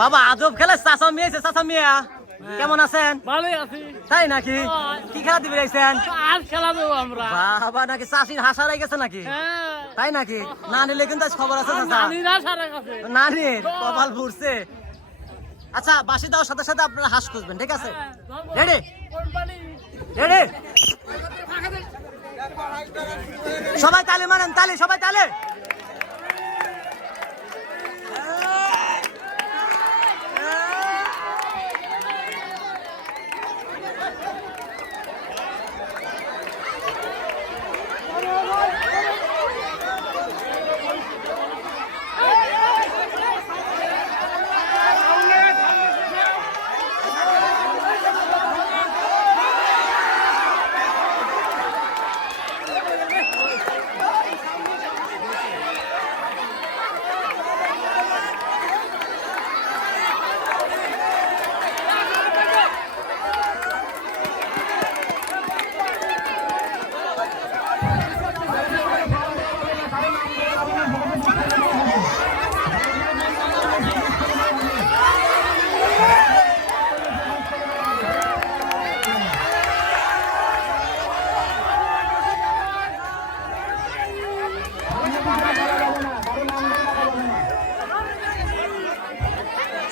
বাবা আজব খেলে চাচা মিয়া চাচা মিয়া কেমন আছেন? ভালোই আছি। তাই নাকি? কি খেলা দিবে রাইছেন? আর খেলা দেবো আমরা। বাবা নাকি চাষির হাসারাই গেছে নাকি? তাই নাকি? না নিলে কিন্তু আজ খবর আছে চাচা। নানির কপাল পুড়ছে। আচ্ছা বাসি দেওয়ার সাথে সাথে আপনারা হাঁস খুঁজবেন, ঠিক আছে? রেডি রেডি সবাই তালি মারেন, তালি সবাই তালি।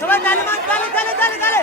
সবাই তালি মার, তালি তালি তালি তালি।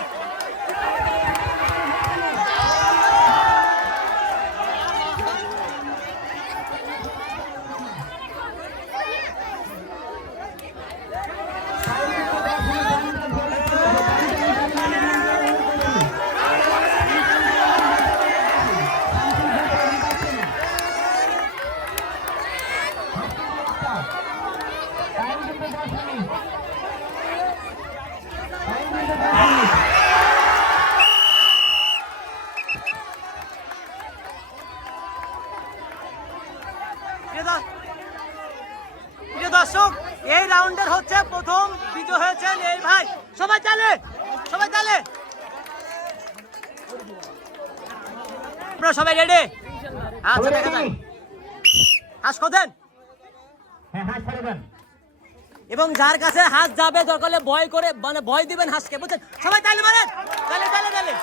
দর্শক এই রাউন্ডের হচ্ছে প্রথম বিজয় হয়েছেন এই ভাই। সবাই চালে, সবাই চালে। সবাই রেডি? আচ্ছা দেখা যাক। হাঁস খোঁজেন এবং যার কাছে হাঁস যাবে দরকার হলে ভয় করে মানে ভয় দিবেন হাঁসকে, বুঝছেন? সবাই তালি মারেন, তালে তালে তালে।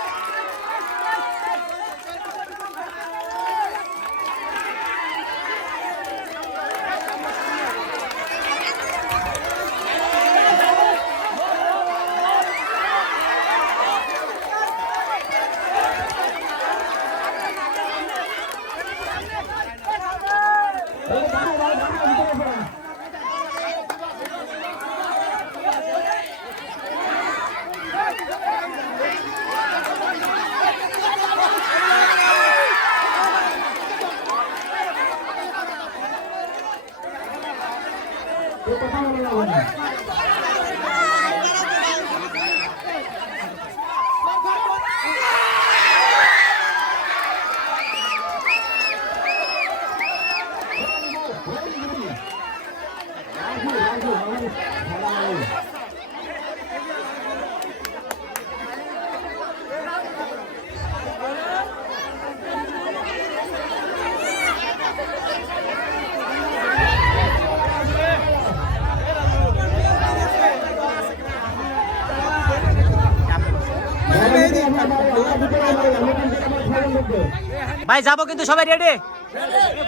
ভাই যাবো কিন্তু সবাই রেডি?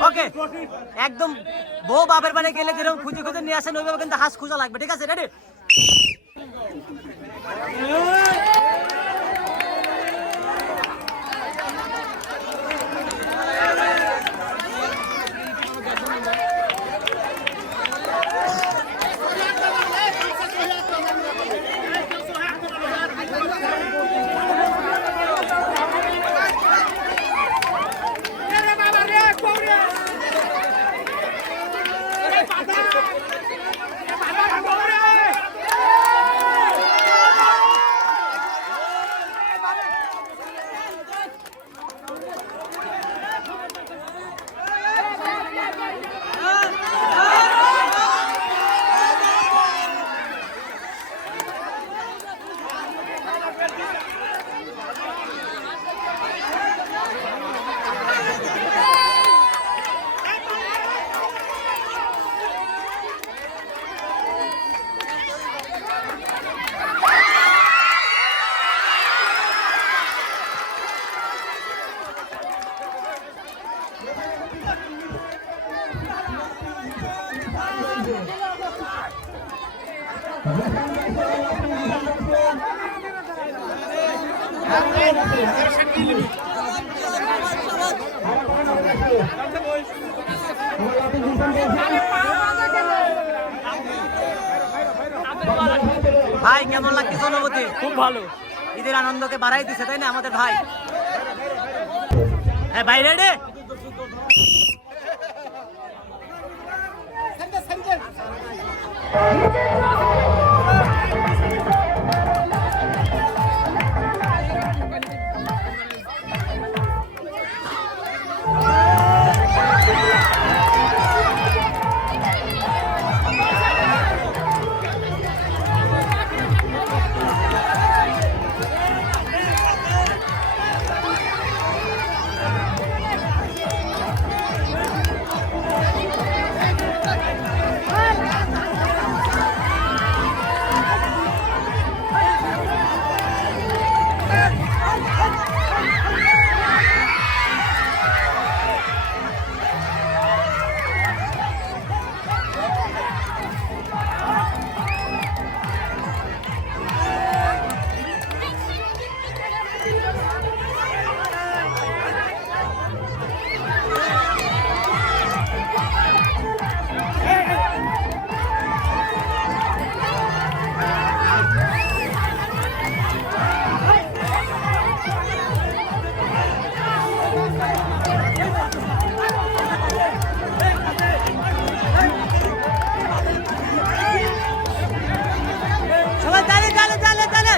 ওকে একদম বউ বাপের বাড়ি গেলে যেরকম খুঁজে খুঁজে নিয়ে আসেন ওইভাবে কিন্তু হাঁস খোঁজা লাগবে, ঠিক আছে? রেডি? ভাই কেমন লাগছে অনুভূতি? খুব ভালো। ঈদের আনন্দকে বাড়াই দিছে তাই না আমাদের ভাই? হ্যাঁ ভাই রেডি? সবাই তালে তালে তালে তালে।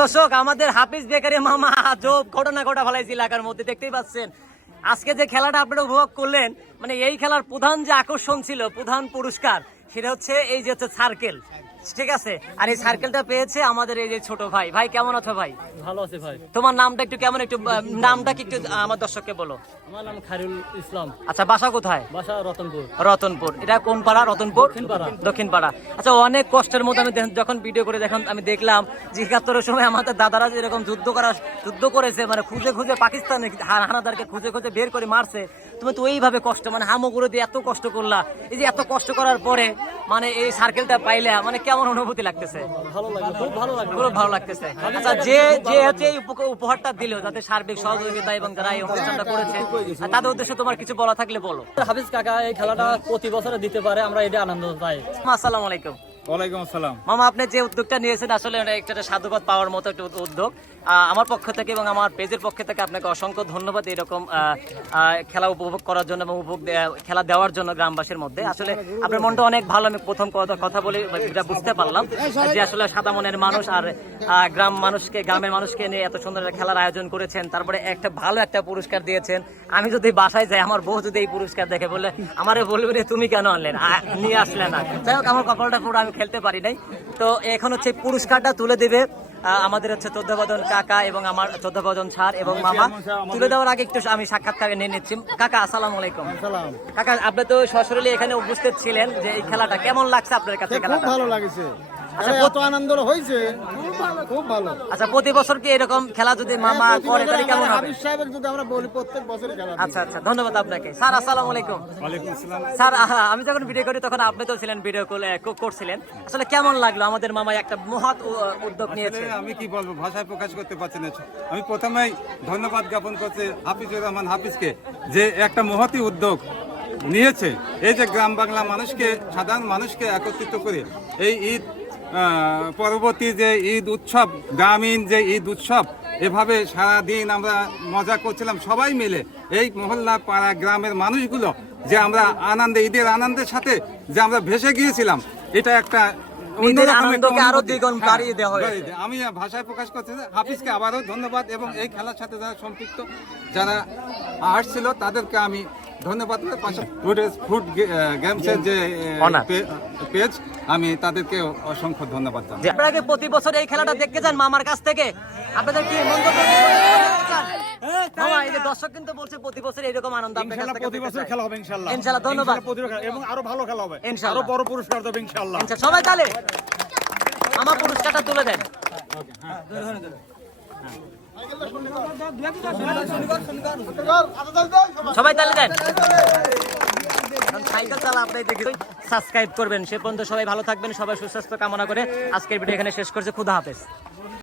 দর্শক আমাদের হাফিজ বেকারি মামা আজব ঘটনা ঘটা ফেলাইছে এলাকার মধ্যে, দেখতেই পাচ্ছেন। আজকে যে খেলাটা আপনারা উপভোগ করলেন, মানে এই খেলার প্রধান যে আকর্ষণ ছিল, প্রধান পুরস্কার, সেটা হচ্ছে এই যে হচ্ছে সার্কেল, ঠিক আছে। আর এই সার্কেলটা পেয়েছে আমাদের এই যে ছোট ভাই। ভাই কেমন আছো ভাই? ভালো আছে ভাই। তোমার নামটা একটু কেমন, একটু নামটা কি একটু আমার দর্শককে বলো। আমার নাম খায়রুল ইসলাম। আচ্ছা, বাসা কোথায়? বাসা রতনপুর। রতনপুর। এটা কোন পাড়া? রতনপুর দক্ষিণপাড়া। দক্ষিণপাড়া। আচ্ছা, অনেক কষ্টের মধ্যে আমি যখন ভিডিও করে আমি দেখলাম যে ৭১-এর সময় আমাদের দাদারা যেরকম যুদ্ধ করেছে, মানে খুঁজে খুঁজে পাকিস্তানে হানাদারকে খুঁজে খুঁজে বের করে মারছে, তুমি তো এইভাবে কষ্ট, মানে হামগুড়ো দিয়ে এত কষ্ট করলা, এই যে এত কষ্ট করার পরে মানে এই সার্কেলটা পাইলে মানে কেমন অনুভূতি লাগতেছে? ভালো লাগলো, খুব ভালো লাগলো, খুব ভালো লাগতেছে। আচ্ছা, যে হচ্ছে এই উপহারটা দিল, যাদের সার্বিক সহযোগিতা এবং যারা এই অনুষ্ঠানটা করেছে, তাদের উদ্দেশ্যে তোমার কিছু বলা থাকলে বলো। হাফিজ কাকা এই খেলাটা প্রতি বছরে দিতে পারে, আমরা এটা আনন্দ পাই। আসসালামু আলাইকুম। ওয়ালাইকুম আসসালাম। মামা, আপনি যে উদ্যোগটা নিয়েছেন আসলে একটা সাধুবাদ পাওয়ার মতো একটা উদ্যোগ। আমার পক্ষ থেকে এবং আমার পেজের পক্ষ থেকে আপনাকে অসংখ্য ধন্যবাদ এরকম খেলা উপভোগ করার জন্য এবং খেলা দেওয়ার জন্য গ্রামবাসীর মধ্যে। আসলে আপনার মনটা অনেক ভালো। আমি প্রথম কথা বলে এটা বুঝতে পারলাম যে আসলে সাদা মনের মানুষ আর গ্রামের মানুষকে নিয়ে এত সুন্দর একটা খেলার আয়োজন করেছেন, তারপরে একটা ভালো একটা পুরস্কার দিয়েছেন। আমি যদি বাসায় যাই, আমার বউ যদি এই পুরস্কার দেখে বলে আমারে বলবে রে তুমি কেন আনলেন, নিয়ে আসলে না। যাই হোক, আমার কপালটা পুরো আমি খেলতে পারি নাই। তো এখন হচ্ছে পুরস্কারটা তুলে দেবে আমাদের হচ্ছে চোদ্দবদন কাকা এবং আমার চোদ্দবদন স্যার এবং মামা। তুলে দেওয়ার আগে একটু আমি সাক্ষাৎকার নিয়ে নিচ্ছি। কাকা, আসসালামু আলাইকুম। কাকা, আপনি তো সশরীরে এখানে উপস্থিত ছিলেন, যে এই খেলাটা কেমন লাগছে আপনার কাছে? খুব ভালো লাগছে, আচ্ছা, কত আনন্দ হয়েছে, খুব ভালো। আচ্ছা, প্রতি বছর কি এরকম খেলা যদি মামা করে তাহলে কেমন হবে? হাফিজ সাহেবের যদি আমরা বলি প্রত্যেক বছর খেলা। আচ্ছা আচ্ছা, ধন্যবাদ আপনাকে। স্যার, আসসালামু আলাইকুম। ওয়ালাইকুম আসসালাম। স্যার, আমি যখন ভিডিও করি তখন আপনি তো ছিলেন, ভিডিও করছিলেন। আসলে কেমন লাগলো আমাদের মামা একটা মহৎ উদ্যোগ নিয়েছে? আমি কি বলবো, ভাষায় প্রকাশ করতে পারছি না। আমি প্রথমেই ধন্যবাদ জ্ঞাপন করছি হাফিজুর রহমান হাফিজকে, যে একটা মহতী উদ্যোগ নিয়েছে। এই যে গ্রাম বাংলা মানুষকে, সাধারণ মানুষকে একত্রিত করে এই ঈদ পরবর্তী যে ঈদ উৎসব, গ্রামীণ যে ঈদ উৎসব, এভাবে সারাদিন আমরা মজা করছিলাম সবাই মিলে। এই মহল্লা পাড়া গ্রামের মানুষগুলো যে আমরা ঈদের আনন্দের সাথে যে আমরা ভেসে গিয়েছিলাম, এটা একটা আরো দ্বিগুণ বাড়িয়ে দেওয়া হয়েছে। আমি ভাষায় প্রকাশ করছি। হাফিজকে আবারও ধন্যবাদ এবং এই খেলার সাথে যারা সম্পৃক্ত, যারা আসছিল তাদেরকে আমি ধন্যবাদ। ফুড গেমসের যে পেজ, আমি তাদেরকে অসংখ্য ধন্যবাদ জানাই। আপনারা কি প্রতি বছর এই খেলাটা দেখতে চান মামার কাছ থেকে? আপনাদের কি মন্তব্য চান? মামা, এই যে দর্শক কিন্তু বলছে প্রতি বছর এরকম আনন্দ আপনার কাছ থেকে প্রতি বছর খেলা হবে ইনশাআল্লাহ। ইনশাআল্লাহ, ধন্যবাদ। এবং আরো ভালো খেলা হবে, ইনশাআল্লাহ, আরো বড় পুরস্কার দেবে ইনশাআল্লাহ। সবাই তাহলে আমার পুরস্কারটা তুলে দেন। সবাই তাহলে দেন। সাইকেল চালা আপনি দেখে সাবস্ক্রাইব করবেন। সে পর্যন্ত সবাই ভালো থাকবেন, সবাই সুস্বাস্থ্য কামনা করে আজকের ভিডিও এখানে শেষ করছে। খুদা হাফেজ।